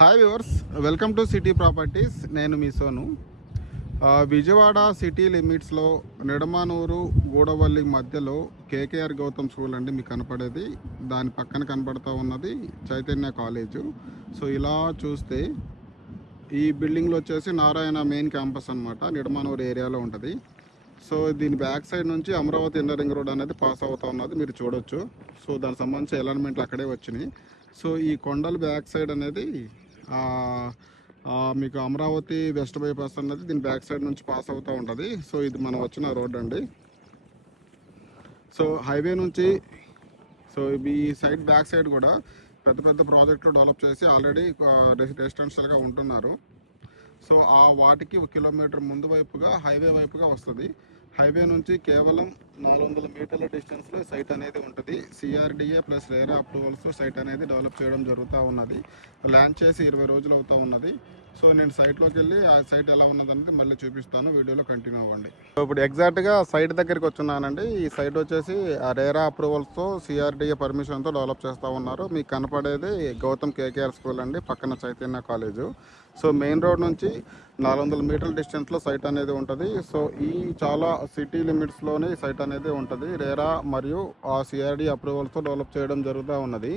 Hi viewers, welcome to city properties. నేను మీ Sonu. Vijayawada city లిమిట్స్లో నిడమానూరు గూడవల్లి మధ్యలో కేకేఆర్ గౌతమ్ స్కూల్ అండి మీకు కనపడేది. దాని పక్కన కనపడుతూ ఉన్నది చైతన్య కాలేజు. సో ఇలా చూస్తే ఈ బిల్డింగ్లో వచ్చేసి నారాయణ మెయిన్ క్యాంపస్ అనమాట, నిడమానూరు ఏరియాలో ఉంటుంది. సో దీని బ్యాక్ సైడ్ నుంచి అమరావతి ఇన్నర్ రింగ్ రోడ్ అనేది పాస్ అవుతూ ఉన్నది, మీరు చూడొచ్చు. సో దానికి సంబంధించి ఎలైన్మెంట్లు అక్కడే వచ్చినాయి. సో ఈ కొండల బ్యాక్ సైడ్ అనేది మీకు అమరావతి వెస్ట్ బైపాస్ అనేది దీని బ్యాక్ సైడ్ నుంచి పాస్ అవుతూ ఉంటుంది. సో ఇది మనం వచ్చిన రోడ్ అండి. సో హైవే నుంచి ఈ సైడ్ బ్యాక్ సైడ్ కూడా పెద్ద పెద్ద ప్రాజెక్టులు డెవలప్ చేసి ఆల్రెడీ రెసిడెన్షియల్గా ఉంటున్నారు. సో ఆ వాటికి 1 కిలోమీటర్ ముందు వైపుగా హైవే వైపుగా వస్తుంది. హైవే నుంచి కేవలం 400 మీటర్ల డిస్టెన్స్లో సైట్ అనేది ఉంటుంది. CRDA plus RERA approvals site అనేది డెవలప్ చేయడం జరుగుతూ ఉన్నది. ల్యాండ్ చేసి 20 రోజులు అవుతూ ఉన్నది. సో నేను సైట్లోకి వెళ్ళి ఆ సైట్ ఎలా ఉన్నదనేది మళ్ళీ చూపిస్తాను, వీడియోలో కంటిన్యూ అవ్వండి. సో ఇప్పుడు ఎగ్జాక్ట్గా సైట్ దగ్గరికి వచ్చున్నానండి. ఈ సైట్ వచ్చేసి ఆ రేరా అప్రూవల్స్తో సిఆర్డిఏ పర్మిషన్తో డెవలప్ చేస్తూ ఉన్నారు. మీకు కనపడేది గౌతమ్ కేకేఆర్ స్కూల్ అండి, పక్కన Chaitanya college. So main road నుంచి 400 మీటర్ల డిస్టెన్స్లో సైట్ అనేది ఉంటుంది. సో ఈ చాలా సిటీ లిమిట్స్లోనే సైట్ అనేది ఉంటుంది. రేరా మరియు ఆ సిఆర్డి అప్రూవల్స్తో డెవలప్ చేయడం జరుగుతూ ఉన్నది.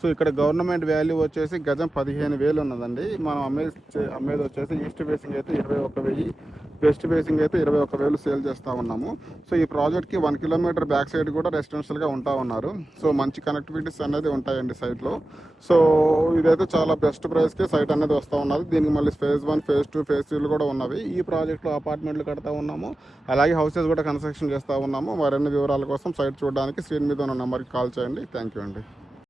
సో ఇక్కడ గవర్నమెంట్ వాల్యూ వచ్చేసి గజం 15,000 ఉన్నదండి. మనం అమ్మేది వచ్చేసి ఈస్ట్ ఫేసింగ్ అయితే 21,000, వెస్ట్ ఫేసింగ్ అయితే 21,000 సేల్ చేస్తూ ఉన్నాము. సో ఈ ప్రాజెక్ట్కి 1 కిలోమీటర్ బ్యాక్ సైడ్ కూడా రెసిడెన్షియల్గా ఉంటా ఉన్నారు. సో మంచి కనెక్టివిటీస్ అనేది ఉంటాయండి సైట్లో. సో ఇదైతే చాలా బెస్ట్ ప్రైస్కి సైట్ అనేది వస్తూ ఉన్నది. దీనికి మళ్ళీ ఫేజ్ 1, ఫేజ్ 2, ఫేజ్ 3 కూడా ఉన్నవి. ఈ ప్రాజెక్ట్లో అపార్ట్మెంట్లు కడతా ఉన్నాము, అలాగే హౌసెస్ కూడా కన్స్ట్రక్షన్ చేస్తూ ఉన్నాము. మరిన్ని వివరాల కోసం సైట్ చూడడానికి స్క్రీన్ మీద ఉన్న నెంబర్కి కాల్ చేయండి. థ్యాంక్ యూ అండి.